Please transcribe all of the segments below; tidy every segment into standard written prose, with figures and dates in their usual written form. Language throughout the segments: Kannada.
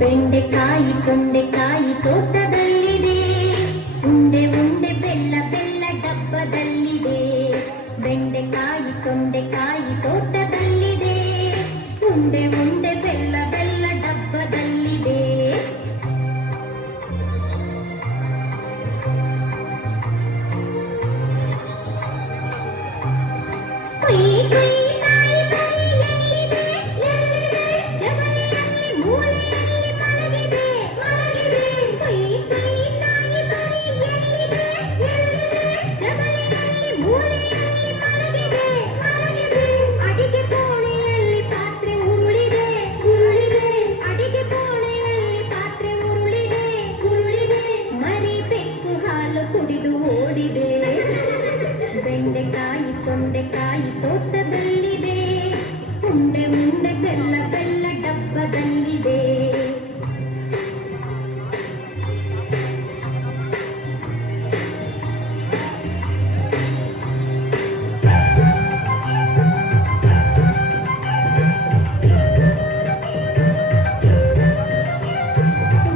ಬೆಂಡೆಕಾಯಿ ತೊಂಡೆಕಾಯಿ ತೋಟದಲ್ಲಿದೆ, ಉಂಡೆ ಉಂಡೆ ಬೆಲ್ಲ ಬೆಲ್ಲ ಡಬ್ಬದಲ್ಲಿದೆ. ಬೆಂಡೆಕಾಯಿ ತೊಂಡೆಕಾಯಿ ತೋಟದಲ್ಲಿದೆ, ಉಂಡೆ ಉಂಡೆ ಬೆಲ್ಲ ಬೆಲ್ಲ ಡಬ್ಬದಲ್ಲಿದೆ. ಕುಯ್ ಕುಯ್ ನಾಯಿ ಮರಿ ಎಲ್ಲಿದೆ ಎಲ್ಲಿದೆ, ಜಮನೆಯಲ್ಲಿ ಮೂಲೆಯಲ್ಲಿ ಮಲಗಿದೆ ಮಲಗಿದೆ. ಕುಯ್ ಕುಯ್ ನಾಯಿ ಮರಿ ಎಲ್ಲಿದೆ ಎಲ್ಲಿದೆ, ಜಮನೆಯಲ್ಲಿ ಮೂಲೆಯಲ್ಲಿ ಮಲಗಿದೆ ಮಲಗಿದೆ. ಅಡಿಗೆ ಕೋಣೆಯಲ್ಲಿ ಪಾತ್ರೆ ಉರುಳಿದೆ ಉರುಳಿದೆ, ಅಡಿಗೆ ಕೋಣೆಯಲ್ಲಿ ಪಾತ್ರೆ ಉರುಳಿದೆ ಉರುಳಿದೆ. ಮರಿ ಬೆಕ್ಕು ಹಾಲು ಕುಡಿದು ಓಡಿದೆ. ಬೆಂಡೆಕಾಯಿ ತೊಂಡೆಕಾಯಿ ತೋಟದಲ್ಲಿದೆ, ಉಂಡೆ ಉಂಡೆ ಬೆಲ್ಲ ಬೆಲ್ಲ ಡಬ್ಬದಲ್ಲಿದೆ.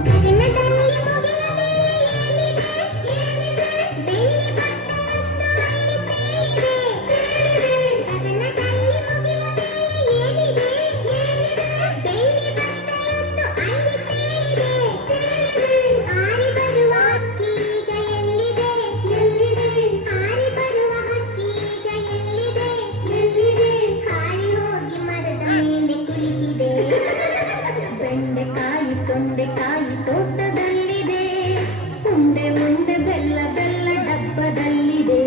ಗಗನದಲ್ಲಿ ಮುಗಿಲ ಮೇಲೆ ಏನಿದೆ ಏನಿದೆ, ಬೆಳ್ಳಿ ಬಣ್ಣವನ್ನು ಅಲ್ಲಿ ತೇಲಿದೆ ತೇಲಿದೆ. ಗಗನದಲ್ಲಿ ಮುಗಿಲ ಮೇಲೆ ಏನಿದೆ ಏನಿದೆ, ಬೆಳ್ಳಿ ಬಣ್ಣವನ್ನು ಅಲ್ಲಿ ತೇಲಿದೆ ತೇಲಿದೆ. ಹಾರಿ ಬರುವ ಹಕ್ಕಿ ಈಗ ಎಲ್ಲಿದೆ ಎಲ್ಲಿದೆ, ಹಾರಿ ಬರುವ ಹಕ್ಕಿ ಈಗ ಎಲ್ಲಿದೆ ಎಲ್ಲಿದೆ. ಹಾರಿ ಹೋಗಿ ಮರದ ಮೇಲೆ ಕುಳಿತಿದೆ. ಬೆಂಡೆಕಾಯಿ ತೊಂಡೆಕಾಯಿ ತೋಟದಲ್ಲಿದೆ, ಉಂಡೆ ಉಂಡೆ ಬೆಲ್ಲ ಬೆಲ್ಲ ಡಬ್ಬದಲ್ಲಿದೆ.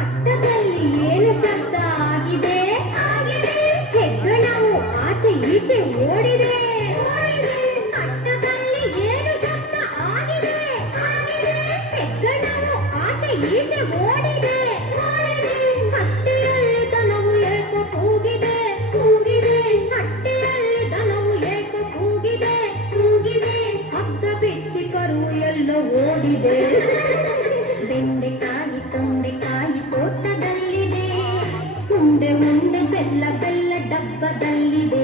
ಅಟ್ಟದಲ್ಲಿ ಏನು ಶಬ್ದ ಆಗಿದೆ ಆಗಿದೆ, ಹೆಗ್ಗಣವು ಆಚೆ ಈಚೆ ಓಡಿದೆ ಓಡಿದೆ. ಅಟ್ಟದಲ್ಲಿ ಏನು ಶಬ್ದ ಆಗಿದೆ ಆಗಿದೆ, ಹೆಗ್ಗಣವು ಆಚೆ ಈಚೆ ಓಡಿದೆ ಓಡಿದೆ. ಹಟ್ಟಿಯಲ್ಲಿ ದನವು ಏಕೋ ಕೂಗಿದೆ ಕೂಗಿದೆ, ಹಟ್ಟಿಯಲ್ಲಿ ದನವು ಏಕೋ ಕೂಗಿದೆ ಕೂಗಿದೆ. ಹಗ್ಗ ಬಿಚ್ಚಿ ಕರು ಎಲ್ಲೋ ಓಡಿದೆ. ಬೆಂಡೆಕಾಯಿ ತೊಂಡೆಕಾಯಿ ತೋಟದಲ್ಲಿದೆ, ಉಂಡೆ ಉಂಡೆ ಬೆಲ್ಲ ಬೆಲ್ಲ ಡಬ್ಬದಲ್ಲಿದೆ.